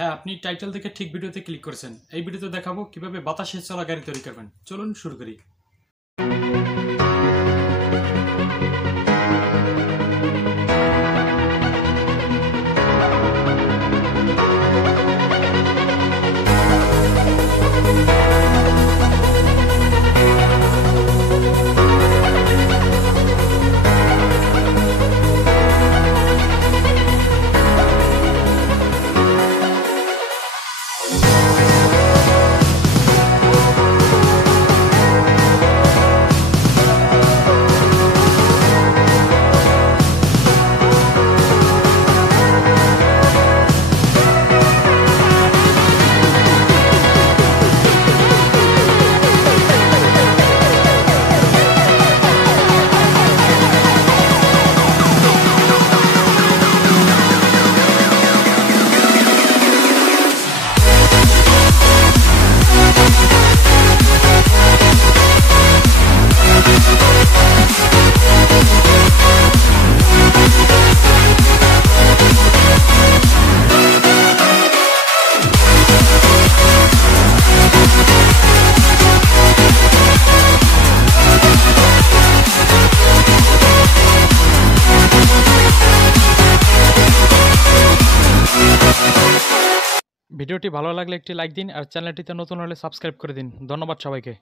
হ্যাঁ, আপনি টাইটেল দেখে ঠিক ভিডিওতে ক্লিক করেছেন। এই ভিডিওতে দেখাবো কিভাবে বাতাসে চলা গাড়ি তৈরি করবেন। চলুন শুরু করি। ভিডিওটি ভালো লাগলে একটি লাইক দিন আর চ্যানেলটিতে নতুন হলে সাবস্ক্রাইব করে দিন। ধন্যবাদ সবাইকে।